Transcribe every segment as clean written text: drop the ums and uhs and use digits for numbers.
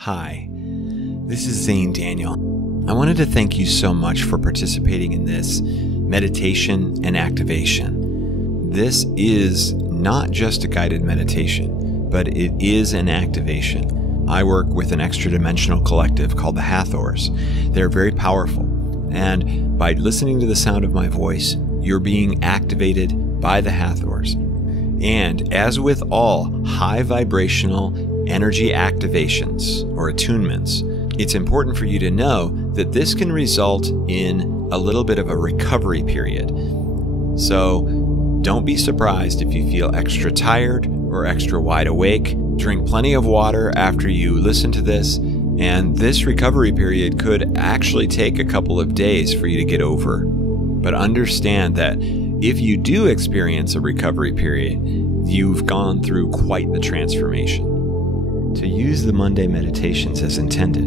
Hi, this is Xane Daniel. I wanted to thank you so much for participating in this meditation and activation. This is not just a guided meditation, but it is an activation. I work with an extra-dimensional collective called the Hathors. They're very powerful, and by listening to the sound of my voice, you're being activated by the Hathors. And as with all high vibrational energy activations or attunements, it's important for you to know that this can result in a little bit of a recovery period. So don't be surprised if you feel extra tired or extra wide awake. Drink plenty of water after you listen to this, and this recovery period could actually take a couple of days for you to get over. But understand that if you do experience a recovery period, you've gone through quite the transformation. To use the Monday meditations as intended,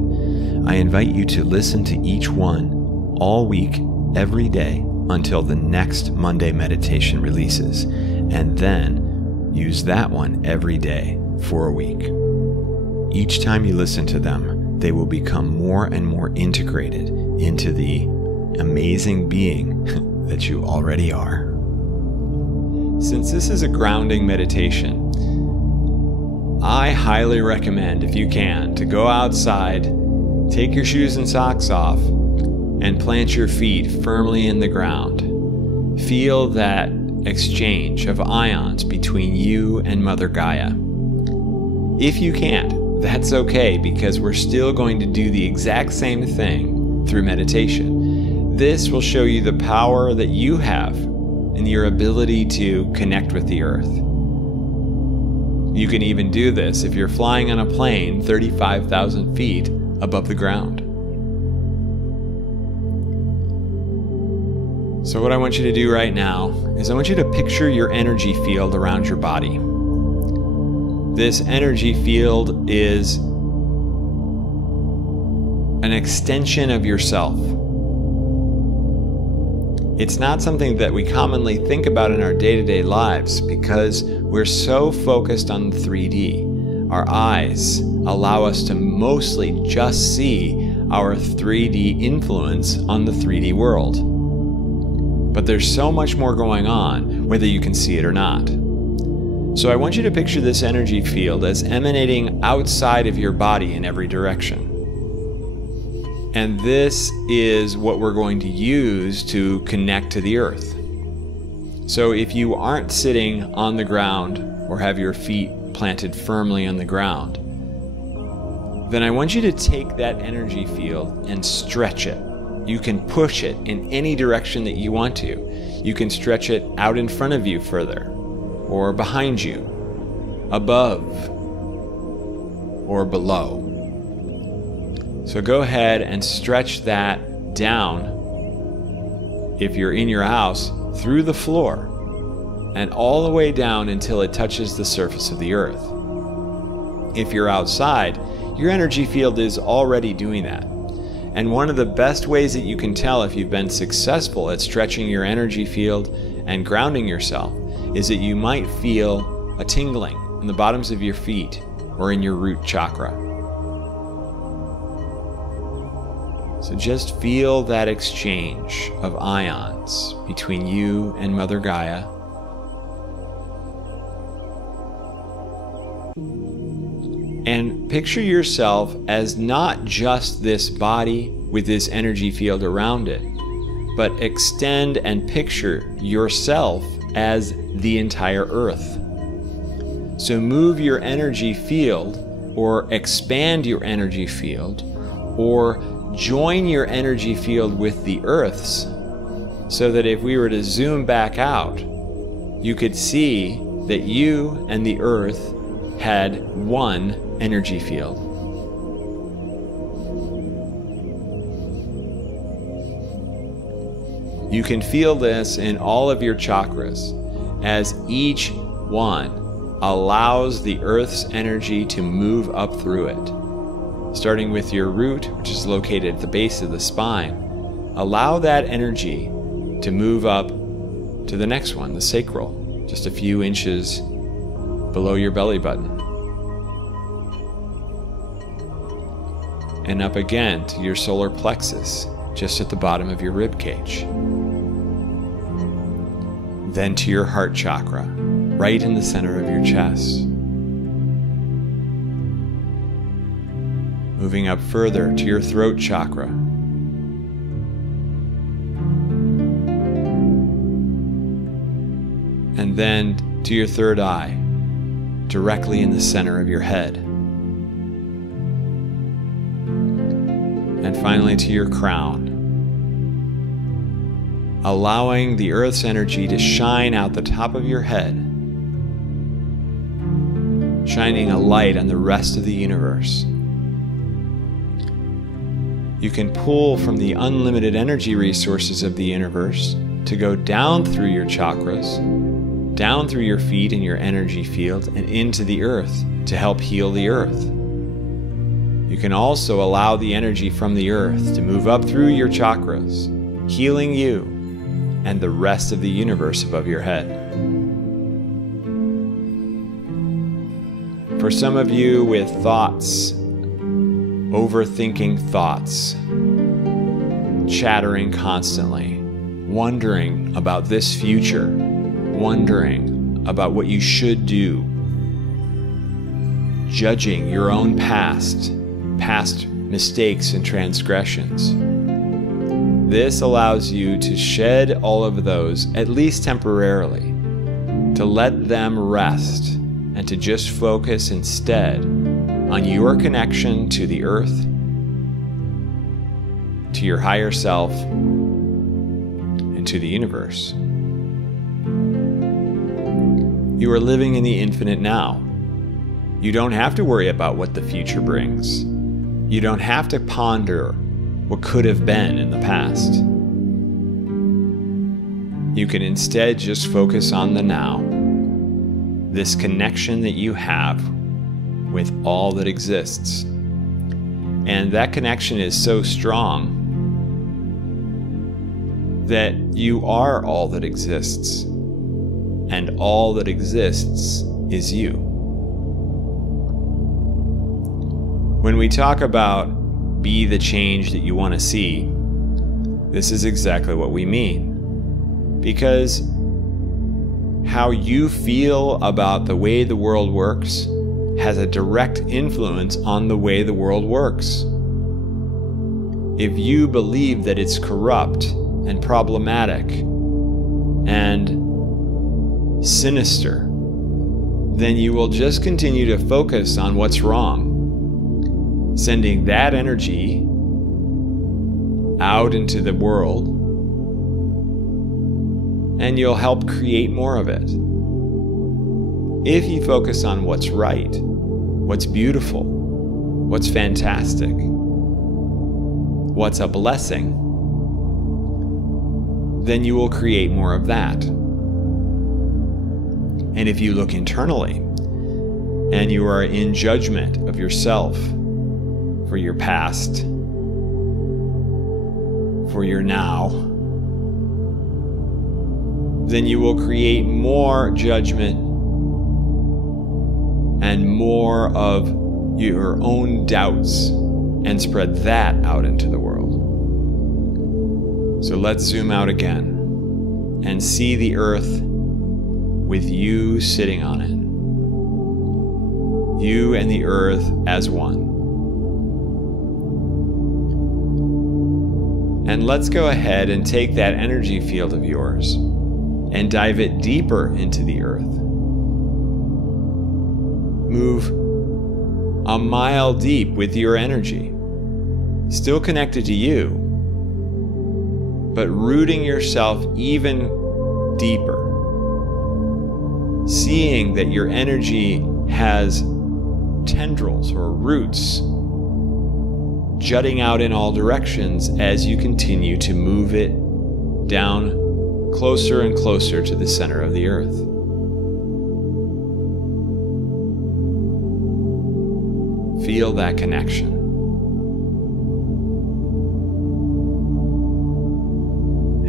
I invite you to listen to each one all week, every day, until the next Monday meditation releases, and then use that one every day for a week. Each time you listen to them, they will become more and more integrated into the amazing being that you already are. Since this is a grounding meditation, I highly recommend, if you can, to go outside, take your shoes and socks off, and plant your feet firmly in the ground. Feel that exchange of ions between you and Mother Gaia. If you can't, that's okay, because we're still going to do the exact same thing through meditation. This will show you the power that you have in your ability to connect with the earth. You can even do this if you're flying on a plane 35,000 feet above the ground. So what I want you to do right now is I want you to picture your energy field around your body. This energy field is an extension of yourself. It's not something that we commonly think about in our day-to-day lives because we're so focused on 3D. Our eyes allow us to mostly just see our 3D influence on the 3D world. But there's so much more going on, whether you can see it or not. So I want you to picture this energy field as emanating outside of your body in every direction. And this is what we're going to use to connect to the earth. So if you aren't sitting on the ground or have your feet planted firmly on the ground, then I want you to take that energy field and stretch it. You can push it in any direction that you want to. You can stretch it out in front of you further, or behind you, above, or below. So go ahead and stretch that down, if you're in your house, through the floor and all the way down until it touches the surface of the earth. If you're outside, your energy field is already doing that. And one of the best ways that you can tell if you've been successful at stretching your energy field and grounding yourself is that you might feel a tingling in the bottoms of your feet or in your root chakra. So just feel that exchange of ions between you and Mother Gaia. And picture yourself as not just this body with this energy field around it, but extend and picture yourself as the entire earth. So move your energy field, or expand your energy field, or join your energy field with the Earth's, so that if we were to zoom back out, you could see that you and the Earth had one energy field. You can feel this in all of your chakras as each one allows the Earth's energy to move up through it. Starting with your root, which is located at the base of the spine, allow that energy to move up to the next one, the sacral, just a few inches below your belly button. and up again to your solar plexus, just at the bottom of your rib cage. Then to your heart chakra, right in the center of your chest. Moving up further to your throat chakra. And then to your third eye, directly in the center of your head. And finally to your crown, allowing the Earth's energy to shine out the top of your head, shining a light on the rest of the universe. You can pull from the unlimited energy resources of the universe to go down through your chakras, down through your feet and your energy field, and into the Earth to help heal the Earth. You can also allow the energy from the Earth to move up through your chakras, healing you and the rest of the universe above your head. For some of you with thoughts, overthinking thoughts, chattering constantly, wondering about this future, wondering about what you should do, judging your own past mistakes and transgressions. This allows you to shed all of those, at least temporarily, to let them rest and to just focus instead on your connection to the Earth, to your higher self, and to the universe. You are living in the infinite now. You don't have to worry about what the future brings. You don't have to ponder what could have been in the past. You can instead just focus on the now, this connection that you have with all that exists. And that connection is so strong that you are all that exists, and all that exists is you. When we talk about be the change that you want to see, this is exactly what we mean. Because how you feel about the way the world works has a direct influence on the way the world works. If you believe that it's corrupt and problematic and sinister, then you will just continue to focus on what's wrong, sending that energy out into the world, and you'll help create more of it. If you focus on what's right, what's beautiful, what's fantastic, what's a blessing, then you will create more of that. And if you look internally and you are in judgment of yourself for your past, for your now, then you will create more judgment and more of your own doubts and spread that out into the world. So let's zoom out again and see the Earth with you sitting on it. You and the Earth as one. And let's go ahead and take that energy field of yours and dive it deeper into the Earth. Move a mile deep with your energy, still connected to you, but rooting yourself even deeper. Seeing that your energy has tendrils or roots jutting out in all directions as you continue to move it down closer and closer to the center of the Earth. Feel that connection.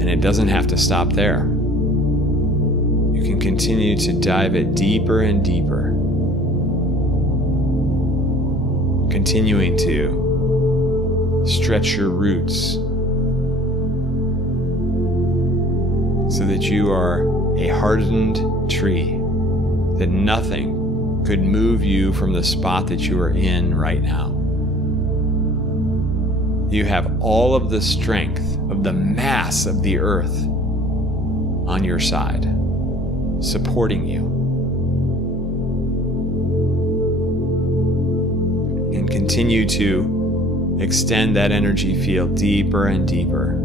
And it doesn't have to stop there. You can continue to dive it deeper and deeper, continuing to Stretch your roots so that you are a hardened tree, that nothing could move you from the spot that you are in right now. You have all of the strength of the mass of the earth on your side, supporting you. And continue to extend that energy field deeper and deeper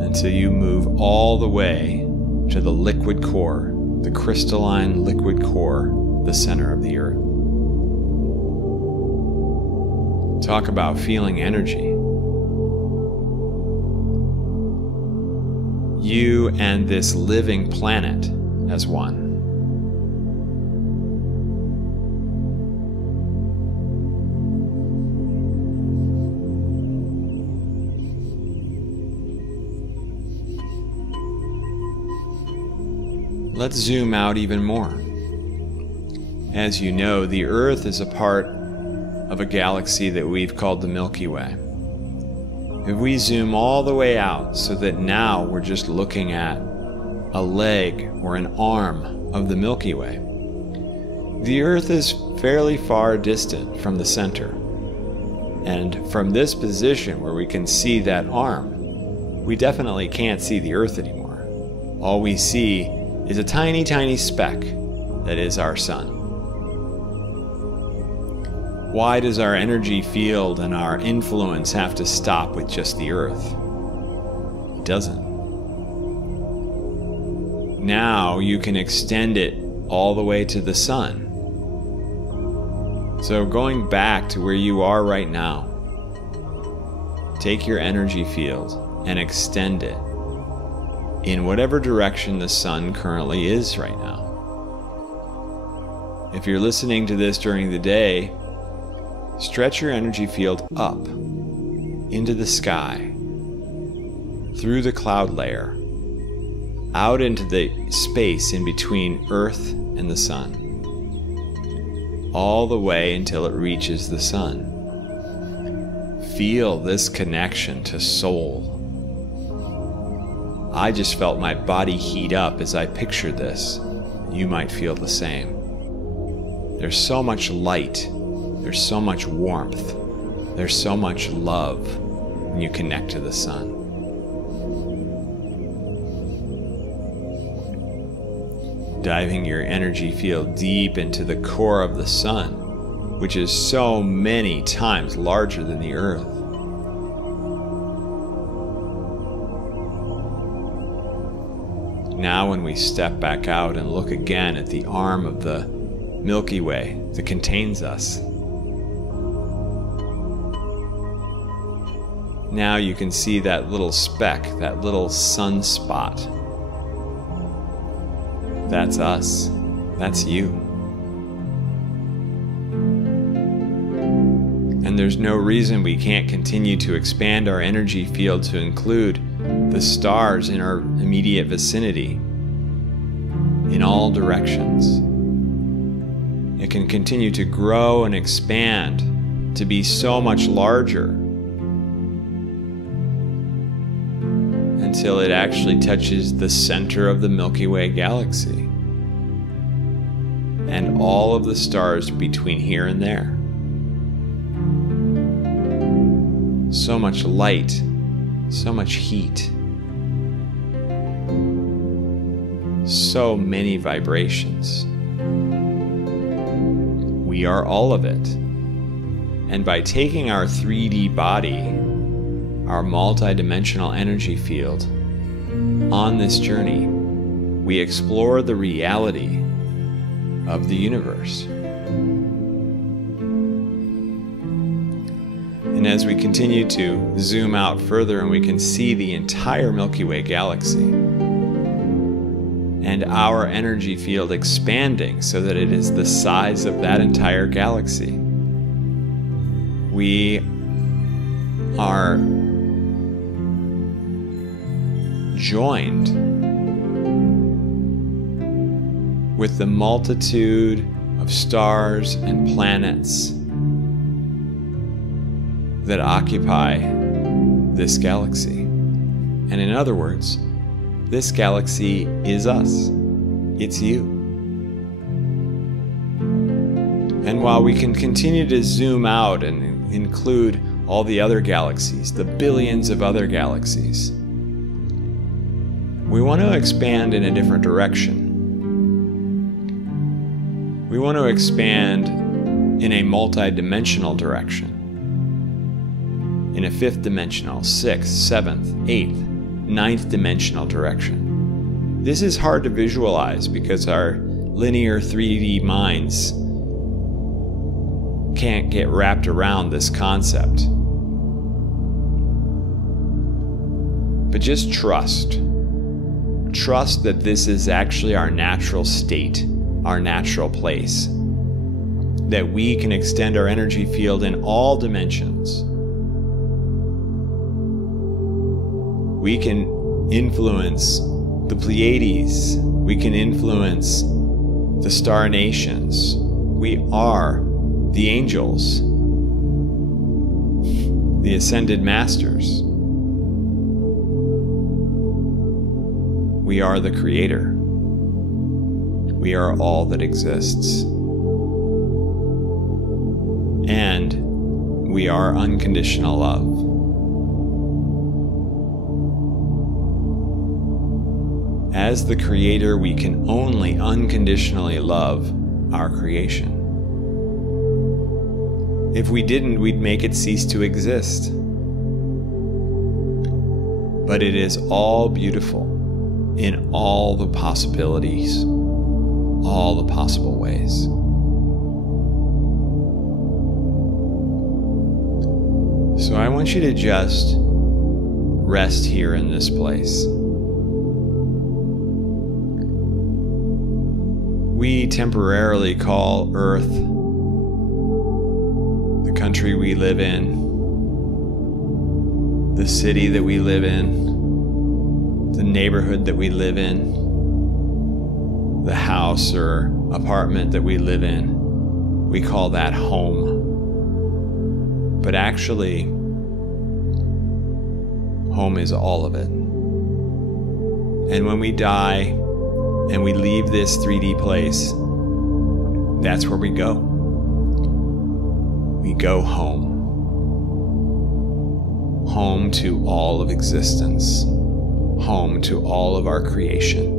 until you move all the way to the liquid core, the crystalline liquid core, the center of the earth. Talk about feeling energy. You and this living planet as one. Let's zoom out even more. As you know, the Earth is a part of a galaxy that we've called the Milky Way. If we zoom all the way out so that now we're just looking at a leg or an arm of the Milky Way, the Earth is fairly far distant from the center. And from this position where we can see that arm, we definitely can't see the Earth anymore. All we see is a tiny, tiny speck that is our sun. Why does our energy field and our influence have to stop with just the Earth? It doesn't. Now you can extend it all the way to the sun. So going back to where you are right now, take your energy field and extend it in whatever direction the sun currently is right now. If you're listening to this during the day, stretch your energy field up into the sky, through the cloud layer, out into the space in between Earth and the sun, all the way until it reaches the sun. Feel this connection to soul. I just felt my body heat up as I pictured this. You might feel the same. There's so much light. There's so much warmth. There's so much love when you connect to the sun. Diving your energy field deep into the core of the sun, which is so many times larger than the Earth. Now when we step back out and look again at the arm of the Milky Way that contains us, now you can see that little speck, that little sunspot. That's us. That's you. And there's no reason we can't continue to expand our energy field to include the stars in our immediate vicinity, in all directions. It can continue to grow and expand to be so much larger until it actually touches the center of the Milky Way Galaxy and all of the stars between here and there. So much light, so much heat, so many vibrations. We are all of it. And by taking our 3D body, our multidimensional energy field, on this journey, we explore the reality of the universe. And as we continue to zoom out further and we can see the entire Milky Way Galaxy and our energy field expanding so that it is the size of that entire galaxy, we are joined with the multitude of stars and planets that occupy this galaxy. And in other words, this galaxy is us. It's you. And while we can continue to zoom out and include all the other galaxies, the billions of other galaxies, we want to expand in a different direction. We want to expand in a multi-dimensional direction. In a fifth dimensional, sixth, seventh, eighth, ninth dimensional direction. This is hard to visualize because our linear 3D minds can't get wrapped around this concept. But just trust. Trust that this is actually our natural state, our natural place. That we can extend our energy field in all dimensions. We can influence the Pleiades. We can influence the star nations. We are the angels, the ascended masters. We are the creator. We are all that exists. And we are unconditional love. As the creator, we can only unconditionally love our creation. If we didn't, we'd make it cease to exist. But it is all beautiful in all the possibilities, all the possible ways. So I want you to just rest here in this place. We temporarily call Earth the country we live in, the city that we live in, the neighborhood that we live in, the house or apartment that we live in. We call that home. But actually, home is all of it. And when we die and we leave this 3D place, that's where we go. We go home. Home to all of existence. Home to all of our creation.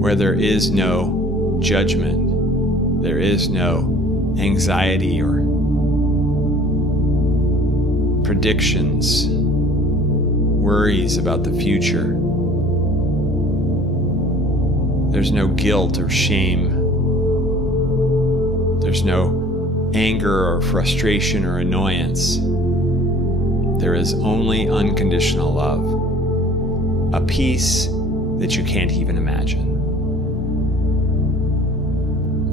Where there is no judgment, there is no anxiety or predictions, worries about the future. There's no guilt or shame. There's no anger or frustration or annoyance. There is only unconditional love, a peace that you can't even imagine.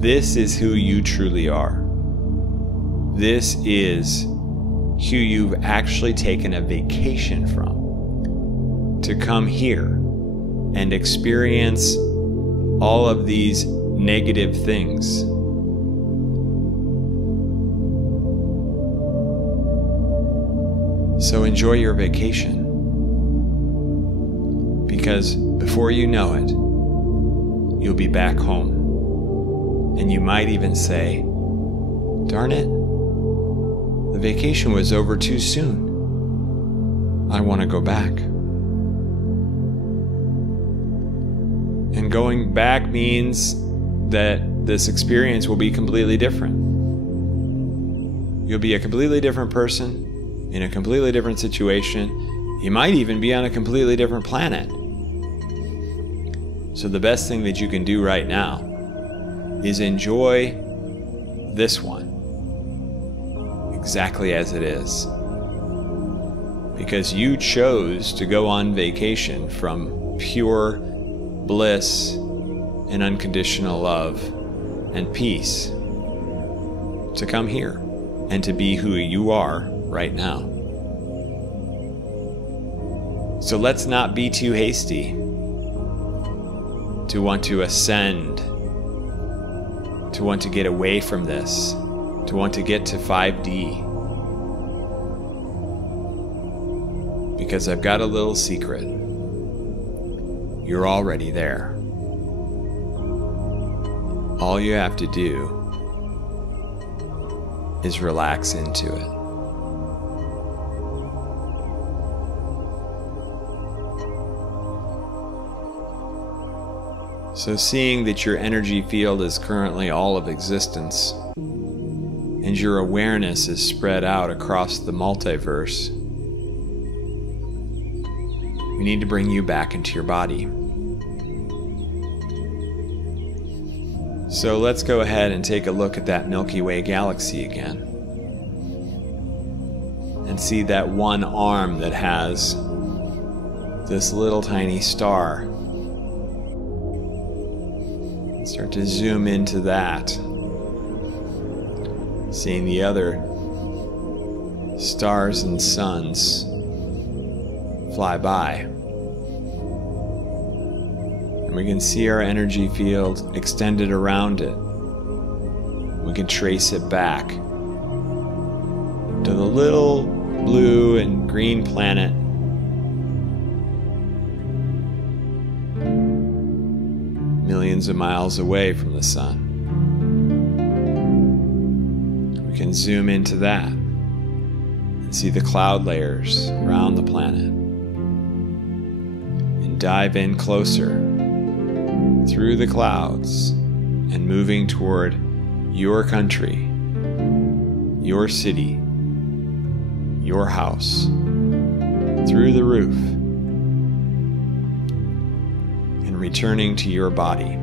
This is who you truly are. This is who you've actually taken a vacation from, to come here and experience all of these negative things. So enjoy your vacation, because before you know it, you'll be back home. And you might even say, darn it, the vacation was over too soon. I want to go back. And going back means that this experience will be completely different. You'll be a completely different person, in a completely different situation. You might even be on a completely different planet. So the best thing that you can do right now is enjoy this one exactly as it is. Because you chose to go on vacation from pure bliss and unconditional love and peace to come here and to be who you are right now. So let's not be too hasty to want to ascend to want to get away from this, to want to get to 5D. Because I've got a little secret. You're already there. All you have to do is relax into it. So seeing that your energy field is currently all of existence, and your awareness is spread out across the multiverse, we need to bring you back into your body. So let's go ahead and take a look at that Milky Way Galaxy again. And see that one arm that has this little tiny star. Start to zoom into that. Seeing the other stars and suns fly by. And we can see our energy field extended around it. We can trace it back to the little blue and green planet millions of miles away from the sun. We can zoom into that and see the cloud layers around the planet and dive in closer through the clouds and moving toward your country, your city, your house, through the roof, and returning to your body.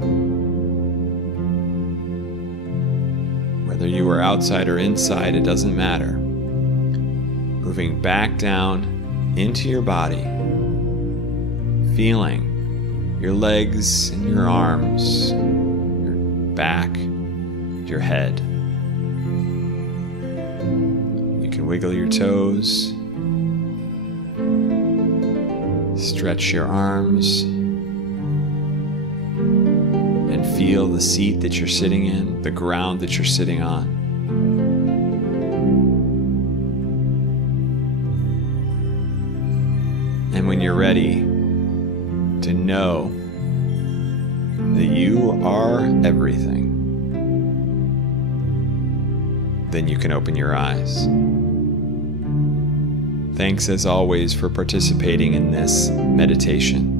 Whether you are outside or inside, it doesn't matter. Moving back down into your body, feeling your legs and your arms, your back, your head. You can wiggle your toes, stretch your arms, and feel the seat that you're sitting in, the ground that you're sitting on. And when you're ready to know that you are everything, then you can open your eyes. Thanks as always for participating in this meditation.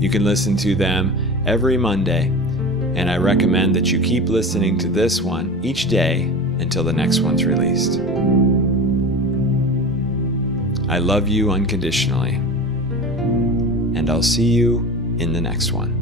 You can listen to them every Monday, and I recommend that you keep listening to this one each day until the next one's released. I love you unconditionally, and I'll see you in the next one.